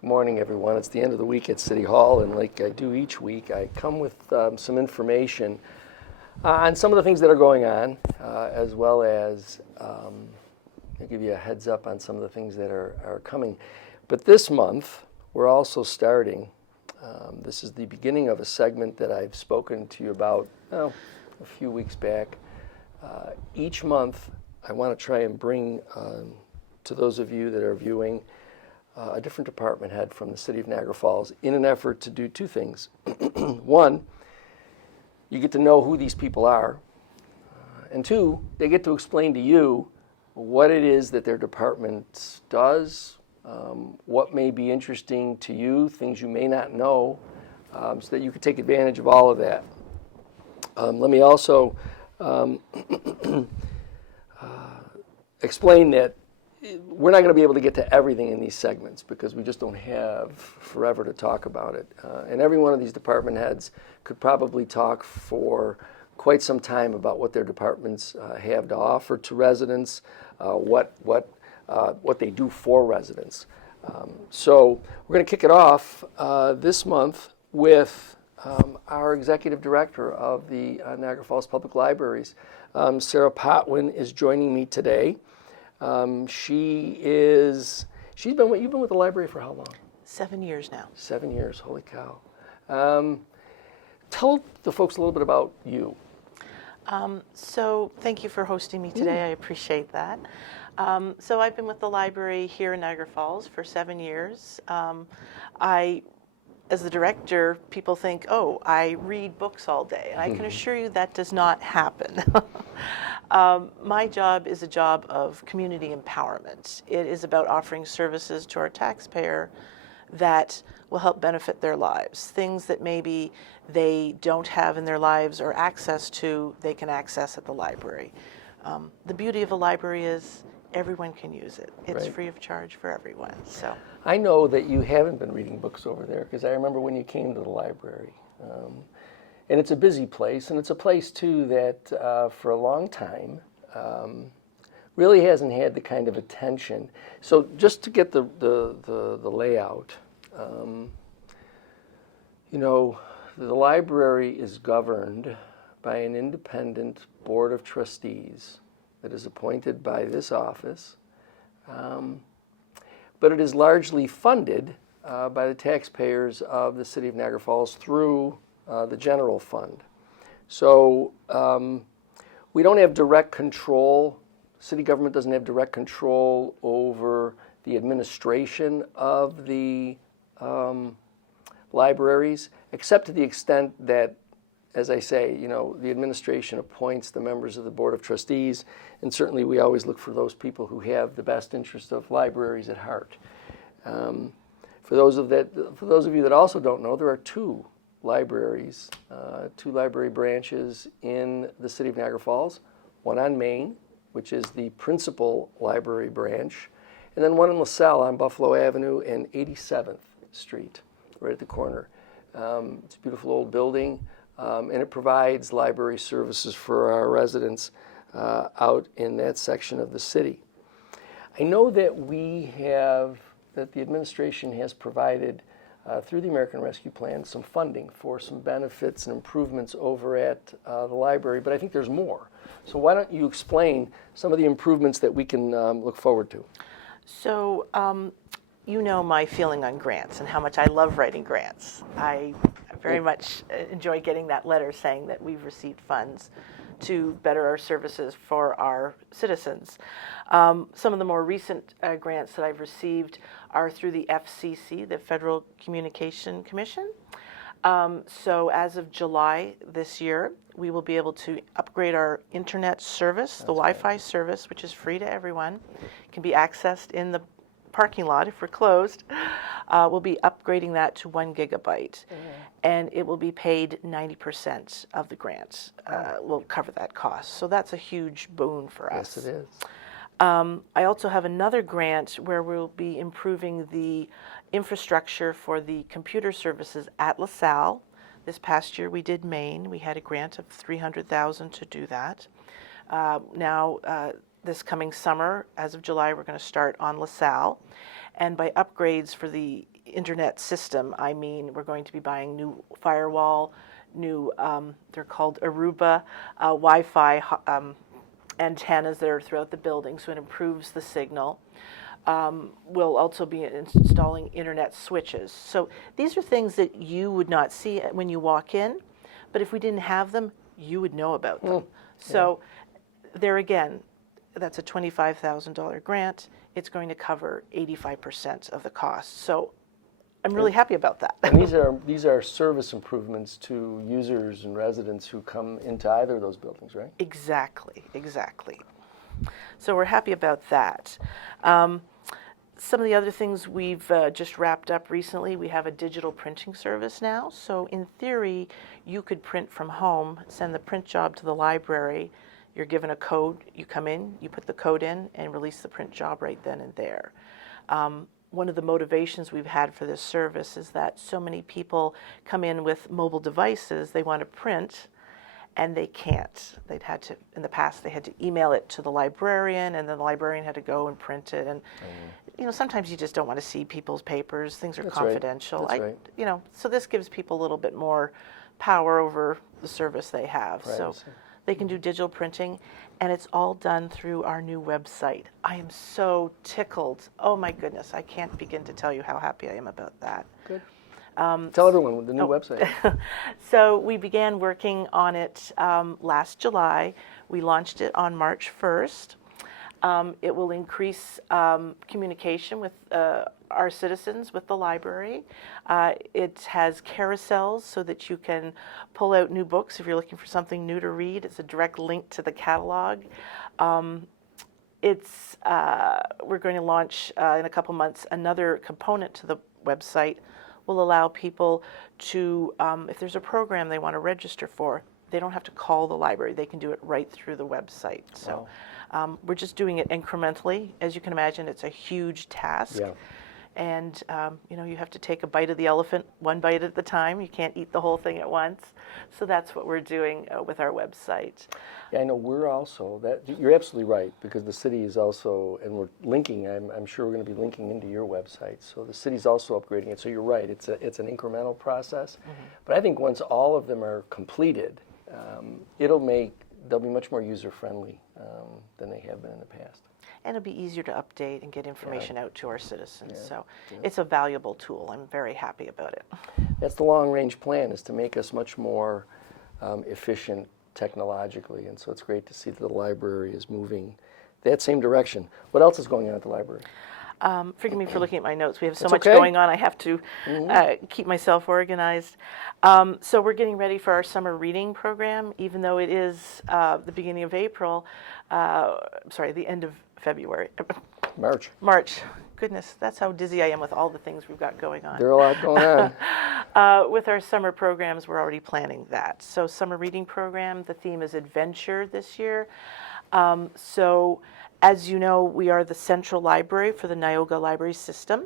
Good morning, everyone. It's the end of the week at City Hall, and like I do each week, I come with some information on some of the things that are going on, as well as I'll give you a heads up on some of the things that are coming. But this month, we're also starting, this is the beginning of a segment that I've spoken to you about a few weeks back. Each month, I want to try and bring to those of you that are viewing a different department head from the city of Niagara Falls in an effort to do two things. One, you get to know who these people are, and two, they get to explain to you what it is that their department does, what may be interesting to you, things you may not know, so that you can take advantage of all of that. Let me also explain that we're not going to be able to get to everything in these segments because we just don't have forever to talk about it. And every one of these department heads could probably talk for quite some time about what their departments have to offer to residents, what they do for residents. So we're going to kick it off this month with our executive director of the Niagara Falls Public Libraries. Sarah Potwin is joining me today. You've been with the library for how long? 7 years now. 7 years, holy cow. Tell the folks a little bit about you. So thank you for hosting me today. I appreciate that. So I've been with the library here in Niagara Falls for 7 years. As the director, people think, oh, I read books all day. And I can assure you that does not happen. My job is a job of community empowerment. It is about offering services to our taxpayer that will help benefit their lives. Things that maybe they don't have in their lives or access to, they can access at the library. The beauty of a library is everyone can use it. It's Right. free of charge for everyone. So I know that you haven't been reading books over there because I remember when you came to the library. And it's a busy place, and it's a place, too, that for a long time really hasn't had the kind of attention. So just to get the layout, the library is governed by an independent board of trustees that is appointed by this office, but it is largely funded by the taxpayers of the city of Niagara Falls through the general fund. So we don't have direct control. City government doesn't have direct control over the administration of the libraries, except to the extent that, as I say, the administration appoints the members of the Board of Trustees, and certainly we always look for those people who have the best interest of libraries at heart. For those of you that also don't know, there are two libraries, two library branches in the city of Niagara Falls, one on Main, which is the principal library branch, and then one in LaSalle on Buffalo Avenue and 87th Street, right at the corner. It's a beautiful old building. And it provides library services for our residents out in that section of the city. I know that the administration has provided, through the American Rescue Plan, some funding for some benefits and improvements over at the library, but I think there's more. So why don't you explain some of the improvements that we can look forward to? So, you know my feeling on grants and how much I love writing grants. I very much enjoy getting that letter saying that we've received funds to better our services for our citizens. Some of the more recent grants that I've received are through the FCC, the Federal Communication Commission. So as of July this year, we will be able to upgrade our internet service, the Wi-Fi service, which is free to everyone. It can be accessed in the parking lot if we're closed. We'll be upgrading that to 1 gigabyte, and it will be paid 90% of the grant. Will cover that cost. So that's a huge boon for us. Yes, it is. I also have another grant where we'll be improving the infrastructure for the computer services at LaSalle. This past year we did Maine. We had a grant of $300,000 to do that. This coming summer, as of July, we're going to start on LaSalle. And by upgrades for the internet system, I mean we're going to be buying new firewall, new, they're called Aruba, Wi-Fi antennas that are throughout the building, so it improves the signal. We'll also be installing internet switches. So these are things that you would not see when you walk in, but if we didn't have them, you would know about them. So there again, that's a $25,000 grant. It's going to cover 85% of the cost. So I'm really happy about that. And these are service improvements to users and residents who come into either of those buildings, right? Exactly, exactly. So we're happy about that. Some of the other things we've just wrapped up recently, we have a digital printing service now. So in theory, you could print from home, send the print job to the library. You're given a code, you come in, you put the code in, and release the print job right then and there. One of the motivations we've had for this service is that so many people come in with mobile devices, they want to print, and they can't. They'd had to, in the past, they had to email it to the librarian, and then the librarian had to go and print it. And you know, sometimes you just don't want to see people's papers. Things are confidential. That's right. You know, so this gives people a little bit more power over the service they have. So they can do digital printing, and it's all done through our new website. I am so tickled. Oh my goodness, I can't begin to tell you how happy I am about that. Good. Tell everyone the new website. So we began working on it last July. We launched it on March 1st. It will increase communication with our citizens with the library. It has carousels so that you can pull out new books if you're looking for something new to read. It's a direct link to the catalog. We're going to launch in a couple months another component to the website. Will allow people to, if there's a program they want to register for, they don't have to call the library. They can do it right through the website. So we're just doing it incrementally. As you can imagine, it's a huge task. Yeah. And you know, you have to take a bite of the elephant one bite at a time. You can't eat the whole thing at once. So that's what we're doing with our website. Yeah, I know we're also, you're absolutely right, because the city is also, and we're linking, I'm sure we're going to be linking into your website. So the city's also upgrading it. So you're right, it's an incremental process. But I think once all of them are completed, they'll be much more user-friendly than they have been in the past. And it'll be easier to update and get information out to our citizens. So it's a valuable tool. I'm very happy about it. That's the long-range plan, is to make us much more efficient technologically, and so it's great to see that the library is moving that same direction. What else is going on at the library? Forgive me for looking at my notes. We have so That's much okay. going on. I have to keep myself organized. So we're getting ready for our summer reading program, even though it is the beginning of April. The end of February. March. Goodness, that's how dizzy I am with all the things we've got going on. There are a lot going on. With our summer programs, we're already planning that. So summer reading program, the theme is adventure this year. So as you know, we are the central library for the Niagara Library System.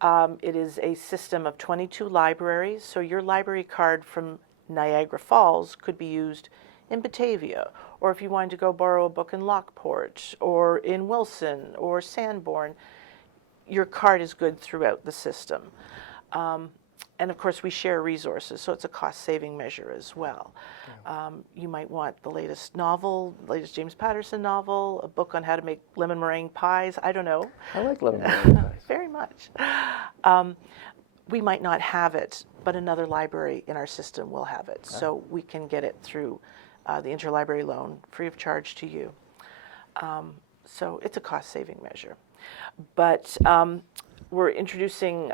It is a system of 22 libraries. So your library card from Niagara Falls could be used in Batavia, or if you wanted to go borrow a book in Lockport, or in Wilson, or Sanborn, your card is good throughout the system. And of course, we share resources, so it's a cost-saving measure as well. You might want the latest novel, latest James Patterson novel, a book on how to make lemon meringue pies. I don't know. I like lemon meringue pies. Very much. We might not have it, but another library in our system will have it. So we can get it through the interlibrary loan, free of charge to you. So it's a cost-saving measure. But we're introducing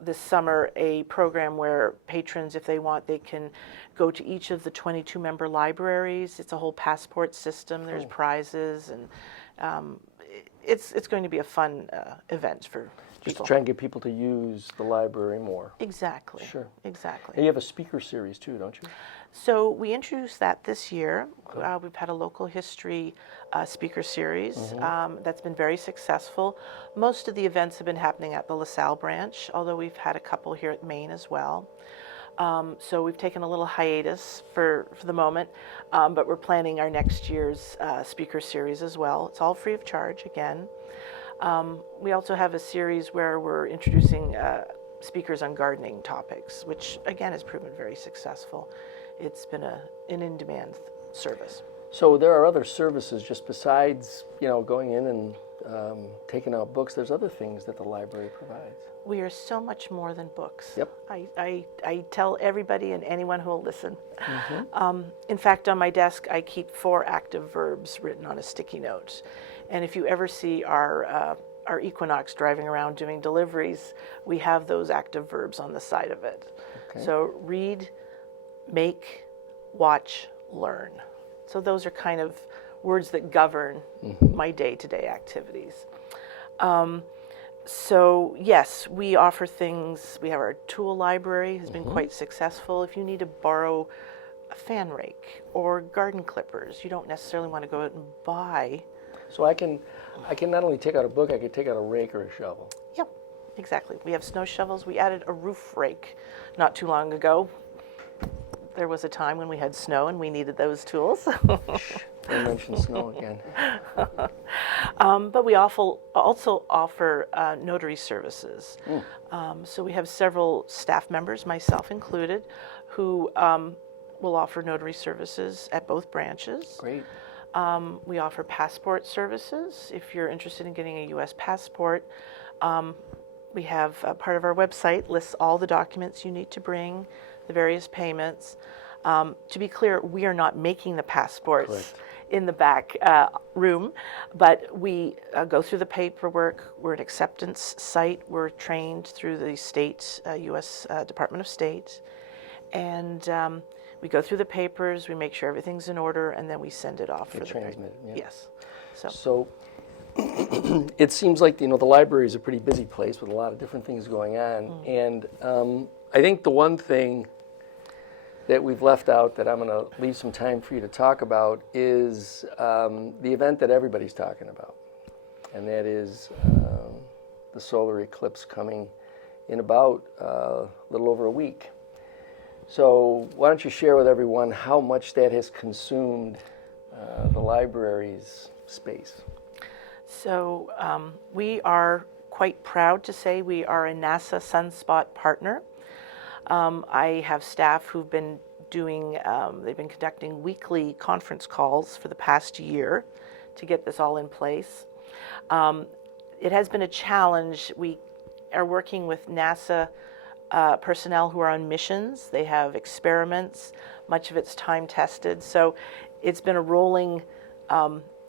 this summer a program where patrons, if they want, they can go to each of the 22 member libraries. It's a whole passport system. There's prizes, and it's going to be a fun event for Just people. to try and get people to use the library more. Exactly. Sure. Exactly. And you have a speaker series too, don't you? So we introduced that this year. We've had a local history speaker series that's been very successful. Most of the events have been happening at the LaSalle branch, although we've had a couple here at Maine as well. So we've taken a little hiatus for the moment, but we're planning our next year's speaker series as well. It's all free of charge again. We also have a series where we're introducing speakers on gardening topics, which again has proven very successful. It's been an in-demand service. So there are other services just besides, going in and taking out books. There's other things that the library provides. We are so much more than books. Yep. I tell everybody and anyone who will listen. In fact, on my desk, I keep 4 active verbs written on a sticky note. And if you ever see our Equinox driving around doing deliveries, we have those active verbs on the side of it. Okay. So read, make, watch, learn. So those are kind of words that govern my day-to-day activities. So yes, we offer things. We have our tool library has been quite successful. If you need to borrow a fan rake or garden clippers, you don't necessarily want to go out and buy. So I can not only take out a book, I could take out a rake or a shovel. Yep, exactly. We have snow shovels. We added a roof rake not too long ago. There was a time when we had snow and we needed those tools. Don't mention snow again. But we also offer notary services. So we have several staff members, myself included, who will offer notary services at both branches. Great. We offer passport services. If you're interested in getting a U.S. passport, we have part of our website lists all the documents you need to bring, the various payments. To be clear, we are not making the passports. Correct. In the back room, but we go through the paperwork. We're an acceptance site. We're trained through the state, U.S. Department of State, and we go through the papers. We make sure everything's in order, and then we send it off for the transmitted. Yeah. Yes. So it seems like the library is a pretty busy place with a lot of different things going on, and I think the one thing that we've left out that I'm going to leave some time for you to talk about is the event that everybody's talking about, and that is the solar eclipse coming in about a little over a week. So why don't you share with everyone how much that has consumed the library's space? So we are quite proud to say we are a NASA Sunspot partner. I have staff who've been they've been conducting weekly conference calls for the past year to get this all in place. It has been a challenge. We are working with NASA personnel who are on missions. They have experiments. Much of it's time tested. So it's been a rolling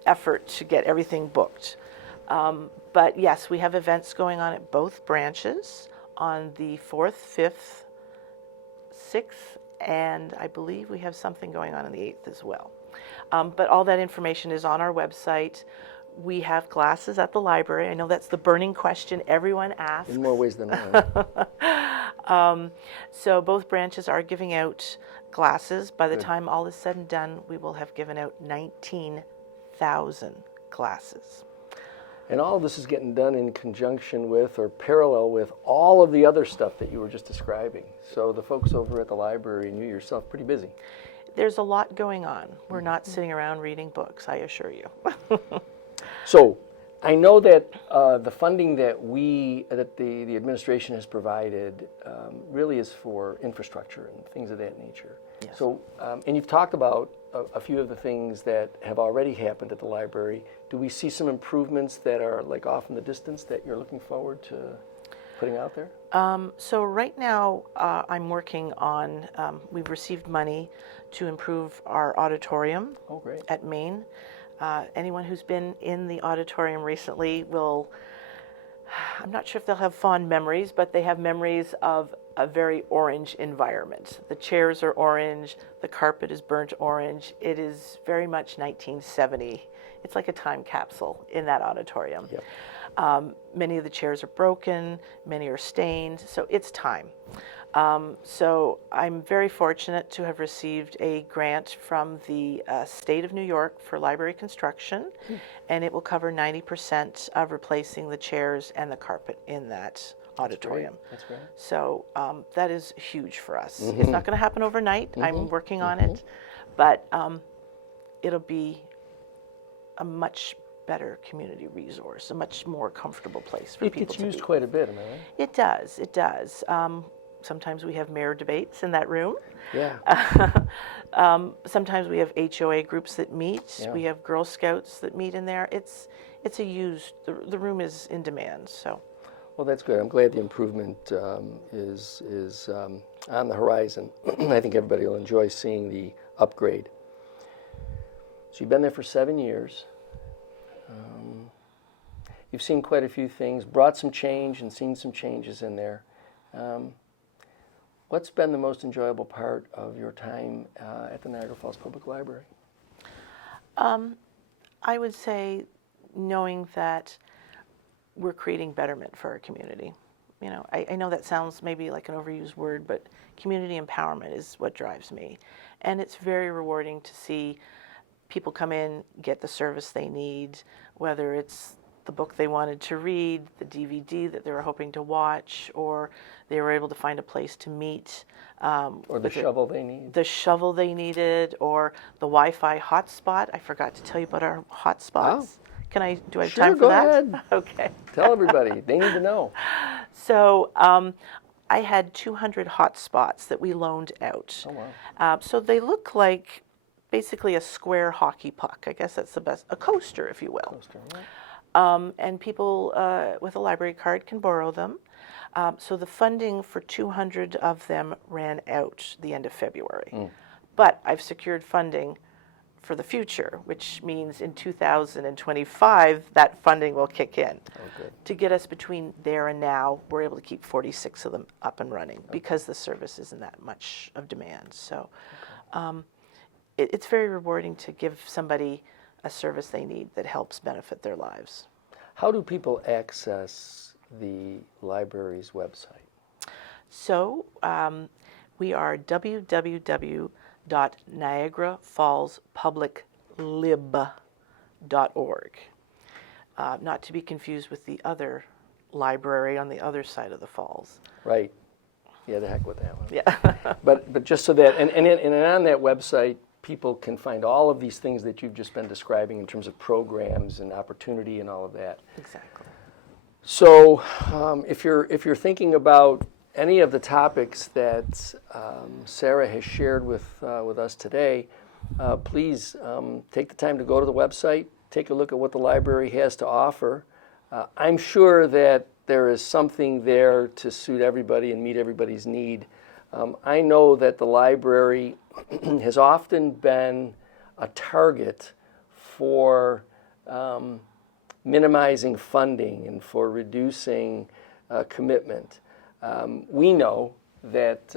effort to get everything booked. But yes, we have events going on at both branches on the 4th, 5th, 6th, and I believe we have something going on the 8th as well. But all that information is on our website. We have glasses at the library. I know that's the burning question everyone asks. In more ways than one. So both branches are giving out glasses. By the time all is said and done, we will have given out 19,000 glasses. And all of this is getting done in conjunction with or parallel with all of the other stuff that you were just describing. So the folks over at the library and you yourself, pretty busy. There's a lot going on. We're not sitting around reading books, I assure you. So I know that the funding that the administration has provided really is for infrastructure and things of that nature. Yes. So, and you've talked about a few of the things that have already happened at the library. Do we see some improvements that are like off in the distance that you're looking forward to putting out there? So right now I'm working on, we've received money to improve our auditorium at Maine. Anyone who's been in the auditorium recently will, I'm not sure if they'll have fond memories, but they have memories of a very orange environment. The chairs are orange, the carpet is burnt orange. It is very much 1970. It's like a time capsule in that auditorium. Yep. Many of the chairs are broken, many are stained, so it's time. So I'm very fortunate to have received a grant from the state of New York for library construction, and it will cover 90% of replacing the chairs and the carpet in that auditorium. That's great. So that is huge for us. It's not going to happen overnight. I'm working on it, but it'll be a much better community resource, a much more comfortable place for It people gets to used be. quite a bit, am I right? It does, it does. Sometimes we have mayor debates in that room. Yeah. Sometimes we have HOA groups that meet. Yeah. We have Girl Scouts that meet in there. It's a used, the room is in demand, so. Well, that's good. I'm glad the improvement is on the horizon. I think everybody will enjoy seeing the upgrade. So you've been there for 7 years. You've seen quite a few things, brought some change and seen some changes in there. What's been the most enjoyable part of your time at the Niagara Falls Public Library? I would say knowing that we're creating betterment for our community. You know, I know that sounds maybe like an overused word, but community empowerment is what drives me. And it's very rewarding to see people come in, get the service they need, whether it's the book they wanted to read, the DVD that they were hoping to watch, or they were able to find a place to meet. Or the shovel they need? The shovel they needed, or the Wi-Fi hotspot. I forgot to tell you about our hotspots. Do I have Sure, time for go that? ahead. Okay. Tell everybody. They need to know. So I had 200 hotspots that we loaned out. Oh, wow. So they look like basically a square hockey puck. I guess that's the best, a coaster, if you will. Coaster, right? And people with a library card can borrow them. So the funding for 200 of them ran out the end of February. But I've secured funding for the future, which means in 2025 that funding will kick in. Oh, good. To get us between there and now, we're able to keep 46 of them up and running because the service isn't that much of demand. So it's very rewarding to give somebody a service they need that helps benefit their lives. How do people access the library's website? So we are www.niagarafallspubliclib.org. Not to be confused with the other library on the other side of the falls. Right. Yeah, the heck with that one. Yeah. But just so that, and on that website, people can find all of these things that you've just been describing in terms of programs and opportunity and all of that. Exactly. So if you're thinking about any of the topics that Sarah has shared with us today, please take the time to go to the website, take a look at what the library has to offer. I'm sure that there is something there to suit everybody and meet everybody's need. I know that the library has often been a target for minimizing funding and for reducing commitment. We know that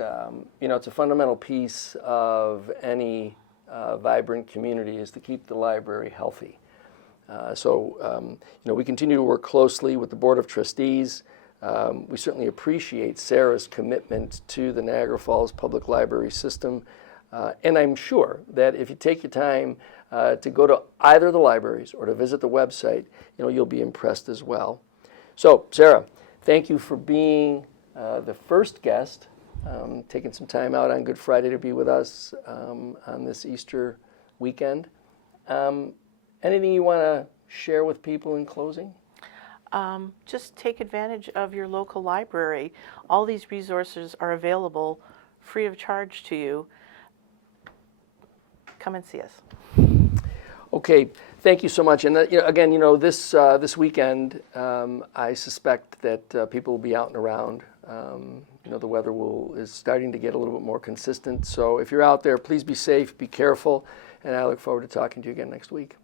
it's a fundamental piece of any vibrant community is to keep the library healthy. So we continue to work closely with the Board of Trustees. We certainly appreciate Sarah's commitment to the Niagara Falls Public Library system. And I'm sure that if you take your time to go to either of the libraries or to visit the website, you'll be impressed as well. So, Sarah, thank you for being the first guest, taking some time out on Good Friday to be with us on this Easter weekend. Anything you want to share with people in closing? Just take advantage of your local library. All these resources are available free of charge to you. Come and see us. Okay, thank you so much. And again, this weekend, I suspect that people will be out and around. The weather is starting to get a little bit more consistent. So if you're out there, please be safe, be careful, and I look forward to talking to you again next week.